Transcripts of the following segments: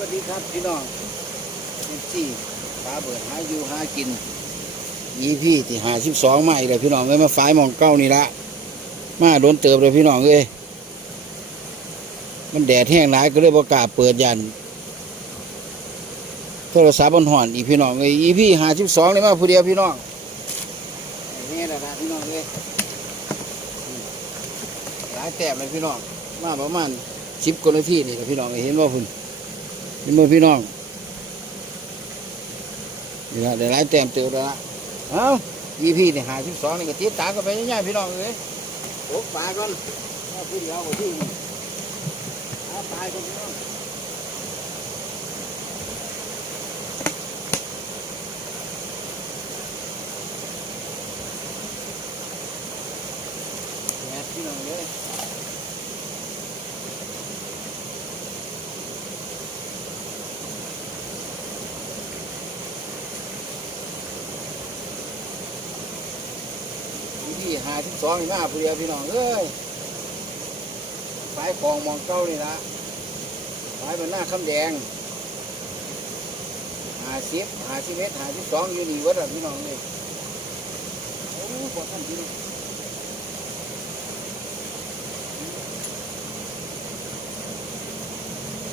สวัสดีครับพี่น้องเป็นสี่ปลาเบิดหาอยู่หากินยีพี่ที่หาสิบสองมาอีกเลยพี่น้องเอ้ยมาฝ่ายมองเก้านี่ละมาโดนเติบเลยพี่น้องเอ้ยมันแดดแห้งหลายก็เลยประกาศเปิดยันโทรศัพท์บนห่อนอีพี่น้องเอ้ยอีพี่หาสิบสองเลยมาผู้เดียวพี่น้องนี่แหละนะพี่น้องเอ้ยหลายแต้มเลยพี่น้องมาประมาณสิบกว่านาทีนี่พี่น้องเห็นว่าคุณ เป็นมือพี่น้องนี่ละเดี๋ยวไล่แต้มเติมแล้วละเอ้าวีพี่เนี่ยหาสิบสองนี่ก็ติดตามกันไปง่ายๆพี่น้องเลยโอ้ปลาก่อนเอาพี่เดียวเอาที่นี่เอาปลาก่อนพี่น้องแหม่พี่น้องเลย หาที่สองนี่มาเดียพี่น้องเอ้ยสายฟองมองเก้านี่ละสายมันหน้าคำแดงหาสิบหาสิบเมตรหาสิบสองอยู่นี่วัดอะพี่น้องเลยโอ้ปวดท่านพี่น้อง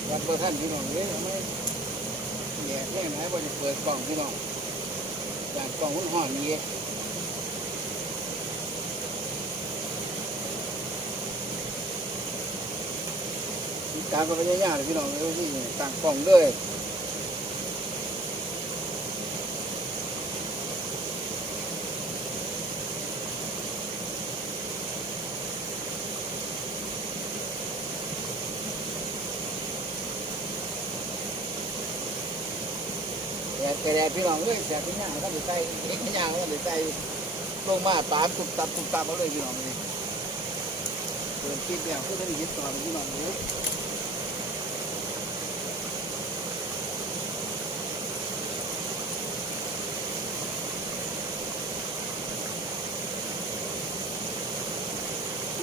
วัดเปิดท่านพี่น้องเลยทำไมแย่แค่ไหนว่าจะเปิดกล่องพี่น้องจากกล่องหุ่นห่อนี้ นี่ตามกันไปยากเลยพี่น้องเลยที่ต่างกล่องเลยแดดแดดพี่น้องเลยแดดพี่ย่างก็ไปใส่เล็กย่างก็ไปใส่ลงมาตามตุบตับตุบตับมาเลยพี่น้องเลยเปิดคลิปแล้วเพื่อจะได้ยึดต่อพี่น้องเลย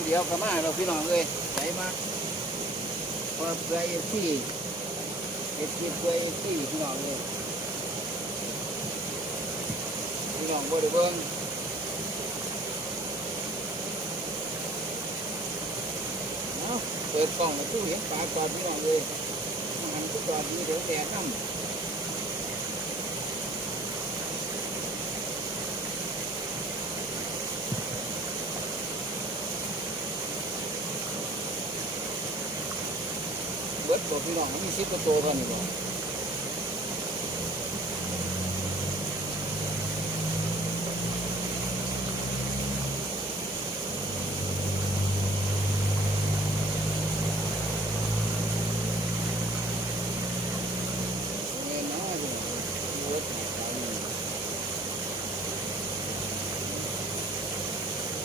เดียวก็มาเราพี่น้องเลยใส่มาพอเปลือยที่เอ็ดที่เปลือยที่พี่น้องเลยพี่น้องบ่ได้เบิ่งเอาเปิดกล่องมาตู้เห็นปลาจอดพี่น้องเลยมันก็จอดอยู่เดี๋ยวแดดน้ำ เบิดตัวพี่น้องมันมีสิบกว่าตัวเท่านี้บ่เงินน้อยพี่น้องเบิดหาขายนี่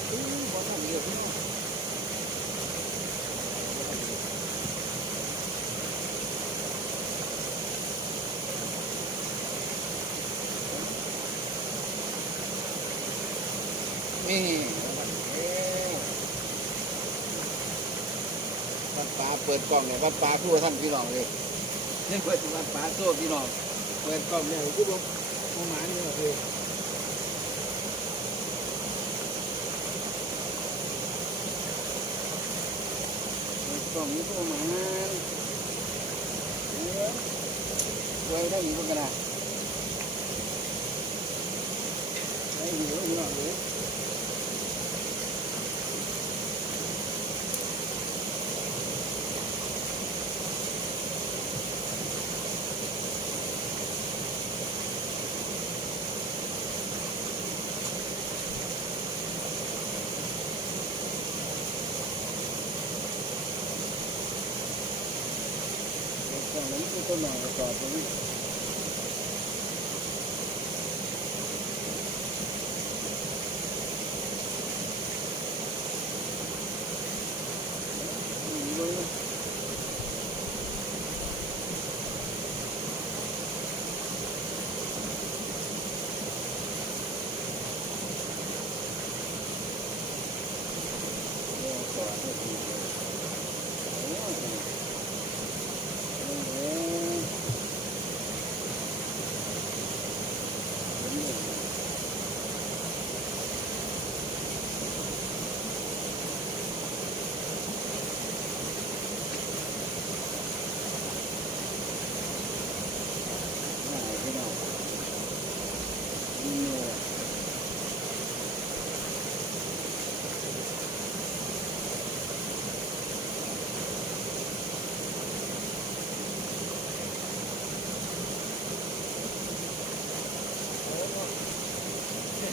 อื้อบ่ทันเดียวพี่น้อง นี่วัดป่า เปิดกล้องเนี่ยวัดป่าทั่วท่านพี่น้องเลยนี่เปิดวัดป่าโซ่พี่น้องเปิดกล้องเนี่ยคือบอกประมาณนี้เลยเปิดกล้องนี้ประมาณเออไว้ได้อีกบ้างกันนะได้ ito nakakapagawin.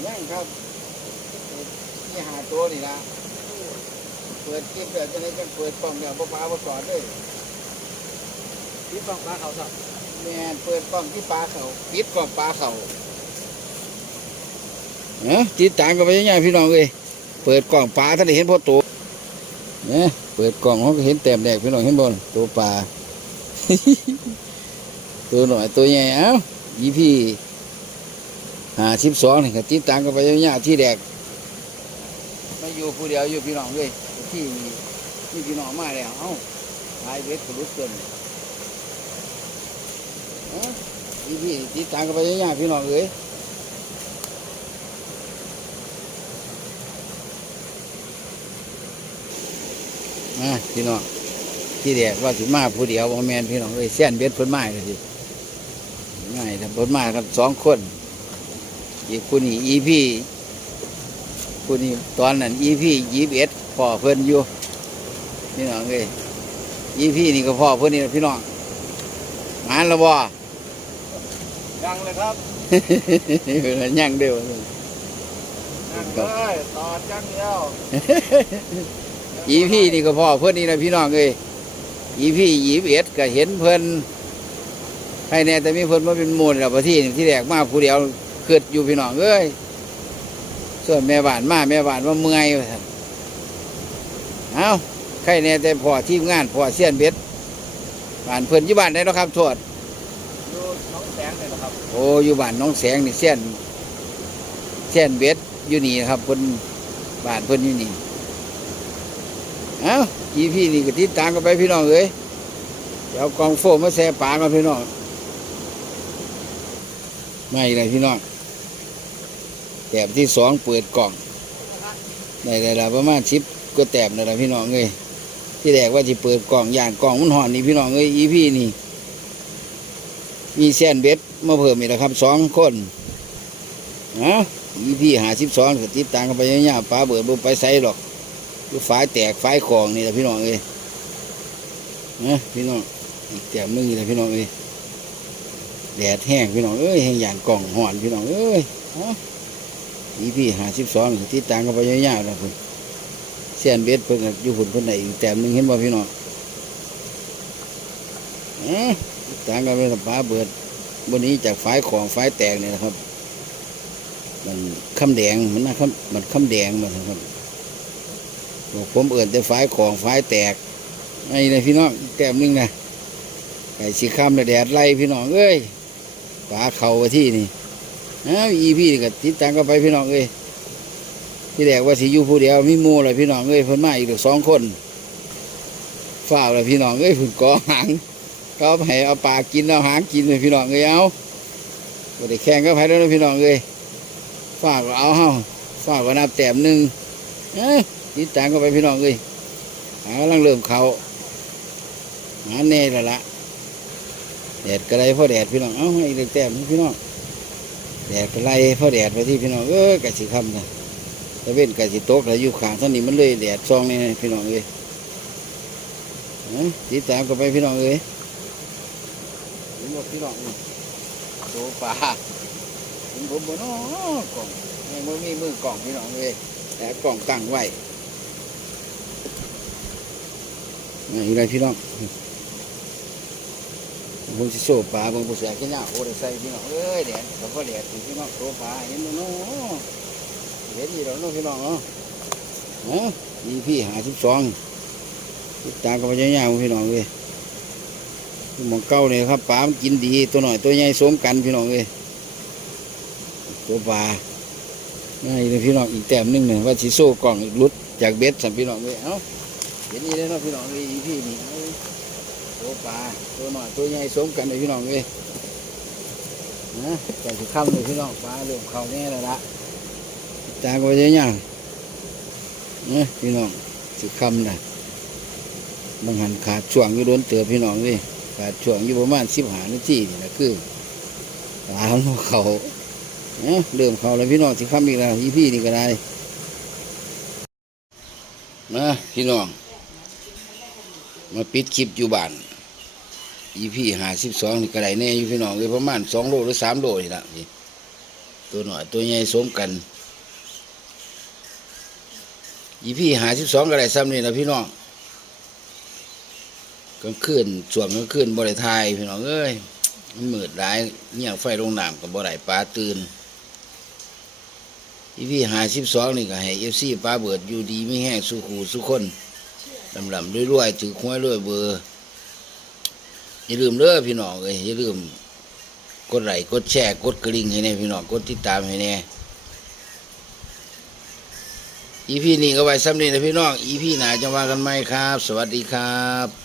ก็ต้นไม้ประกอบตรงนี้ครับนี่หาตัวนี่ละเปิดคลิปแบบจะไหนจังเปิดกล่องเดี๋ยวบ่ปลาบ่สอนเลยพี่ฟังปลาเขาสับแม่นเปิดกล่องที่ปลาเขาปิดกล่องปลาเขาเนาะติดตามกันไปยังไงพี่น้องเอ้ยเปิดกล่องปลาท่านได้เห็นพ่อตัวเนี่ยเปิดกล่องเขาก็เห็นแต้มแดกพี่น้องเห็นบ่ตัวปลาตัวหน่อยตัวใหญ่เอ้ายี่พี่ หาสิบสองนี่ก็ติดตามกันไปยังไงที่แดกไม่อยู่ผู้เดียวอยู่พี่น้องเว้ยที่มีที่พี่น้องมาแล้วเอ้าหายเวทกระลุกเกินพี่พี่ติดตามกันไปยังไงพี่น้องเอ้ยมาพี่น้องที่แดกว่าสิมาผู้เดียวบ่แมนพี่น้องเอ้ยเส้นเบ็ดเพิ่นมาเลยสิง่ายครับเพิ่นมาครับสองคน อีกคนนี้อีพี่คนนี้ตอนนั้นอีพี่ยีบเอ็ดพ่อเพิ่นอยู่พี่น้องเอ้ยอีพี่นี่ก็พ่อเพิ่นนี่ล่ะพี่น้องงานและบ่ยังเลยครับยังเดียวยังเลยตอดยังเดียวอีพี่นี่ก็พ่อเพื่อนนี่นะพี่น้องเอ้ยอีพี่ยีบเอ็ดก็เห็นเพิ่นให้แน่แต่มีเพิ่นมาเป็นหมูลแล้วประที่นี่ที่แรกมาผู้เดียว เกิดอยู่พี่น้องเอ้ยส่วนแม่บ้านมาแม่บ้านว่าเมื่อยว่าซั่นเอ้าใครแน่แต่พ่อทีมงานพ่อเสียนเบ็ดบ้านเพิ่นอยู่บ้านได้เนาะครับโทษดูน้องแสงเลยนะครับ โอ้อยู่บ้านน้องแสงนี่เสี้ยนเสี้ยนเบ็ดอยู่นี่นะครับเพิ่นบ้านเพิ่นอยู่นี่เอ้าอีพี่นี่ก็ติดตามกันไปพี่น้องเอ้ยเดี๋ยวเอากองโฟมมาแซ่ปลากันพี่น้องไม่เลยพี่น้องแต้มที่สองเปิดกล่องได้ได้ละประมาณสิบก็แต้มเลยละพี่น้องเอ้ยที่แรกว่าจะเปิดกล่องอย่างกล่องมันห่อนนี่พี่น้องเอ้ยอีพี่นี่ มีเส้นเบ็ดมาเพิ่มอีกแล้วครับสองคนนะอีพี่หาสิบสองก็ติดตามกันไปยาวๆปลาเบิดบุไปใส่หรอกคือฝายแตกฝายของนี่แหละพี่น้องเอ้ยนะพี่น้องอีกแต้มหนึงนี่แหละพี่น้องเอ้ยแดดแห้งพี่น้องเอ้ยแห้งหยานกล่องห่อนพี่น้องเอ้ย อีพี่หาสิบสองก็ติดตามกันไปยาวๆแล้วคุณเส้นเบ็ดเพิ่นก็อยู่พุ่นเพิ่นไหนอีกแต้มหนึงเห็นบ่พี่น้องเอ้จางกันเป็นปาเบิดบนนี้จากฝ้ายของฝ้ายแตกเนี่ยนะครับ มันคำแดงมันนะคำมันคำแดงมันนะครับบอกผมเอื่นแต่ฝายของฝ้ายแตกไอ้นะพี่น้องแต้มหนึงนะไก่สีคำเลยแดดไล่พี่น้องเอ้ยปลาเข่าไปที่นี่ อ้าวอีพี่ก็ติดตามกันไปพี่น้องเอ้ยที่แรกว่าสิอยู่ผู้เดียวมีมูเลยพี่น้องเอ้ยเพิ่นมาอีกสองคนฝ้าวเลยพี่น้องเอ้ยฝุ่นกอหางก็เอาให้เอาปากินเอาหางกินเลยพี่น้องเอ้ยเอาบ่ได้แข่งก็ไผแล้วพี่น้องเอ้ยฝาก็เอาเฮาฝาก็นับแต้มหนึ่งเอ้ยติดตามก็ไปพี่น้องเอ้ยหากำลังเริ่มเขาหาแน่แล้วละแดดกระไรพ่อแดดพี่น้องเอาให้เล็กแต้มพี่น้อง แดดกระไรพ่อแดดไปที่พี่น้องเอ้ยกะสิคำนะตะเว้นกะสิตกแล้วอยู่ข้างท่านนี้มันเลยแดดซองนี่พี่น้องเอ้ยเอาติดตามก็ไปพี่น้องเอ้ยเห็นบ่พี่น้องนี่โตปลาเห็นผมบ่เนาะกล่องยังบ่มีมือกล่องพี่น้องเลยแต่กล่องตั้งไว้นี่อะไรพี่น้อง ผมสิโซ่ปลาเบิ่งผู้แสกขี้หน้าโอ้ได้ใส่พี่น้องเอ้ยแดดก็บ่แดดสิพี่น้องโตปลาเห็นบ่เนาะเห็นอีดอกเนาะพี่น้องเนาะเนาะมีพี่หาสิบสองติดตามกันไปยาวๆพี่น้องเลยหมองเก้าเนี่ยครับปลามันกินดีตัวหน่อยตัวใหญ่สมกันพี่น้องเลยตัวปลานี่เลยพี่น้องอีกแต้มนึงเนี่ยว่าสิโซ่กล่องลุดจากเบ็ดสัมพี่น้องเลยเอ้าเห็นนี่เลยเนาะพี่น้องเลยพี่นี่ ตัวปลาตัวหน่อยตัวใหญ่สมกันเลยพี่น้องเลยนะแต่สิข้ามเลยพี่น้องปลาเริ่มเข้าแน่แล้วละตามกันไปเยอะๆนะพี่น้องสิข้ามนะบางหันขาดช่วงอยู่โดนเตือพี่น้องเลยขาดช่วงอยู่ประมาณสิบหานาทีนี่แหละคือตาของเขาเอ้าเริ่มเขาแล้วพี่น้องสิข้ามอีกแล้วอีพี่นี่ก็ได้มาพี่น้องมาปิดคลิปอยู่บ้าน อีพี่หาสิบสองนี่ก็ไดแน่อยู่พี่น้องเลยประมาณสองโลหรือสามโลนี่ละนี่ตัวหน่อยตัวใหญ่สมกัน อีพี่หาสิบสองก็ไดซ้ำนี่นะพี่น้องกลางคืนส่วนกลางคืนบ่ได้ทายพี่น้องเอ้ยมันมืดหลายเงี่ยไฟลงน้ำกับบ่ได้ปลาตื่นอีพี่หาสิบสองนี่ก็ให้เอฟซีปลาเบิดอยู่ดีไม่แห้งสุขูสุขคนลำลำรวยๆถือห้วยรวยเบอร์ อย่าลืมเด้อพี่น้องเอ้ยอย่าลืมกดไลค์กดแชร์กดกระดิ่งให้แน่พี่น้องกดติดตามให้แน่อีพีนี้ก็ไว้ซ้ำนี้นะพี่น้องอีพีหนาจะว่ากันไหมครับ สวัสดีครับ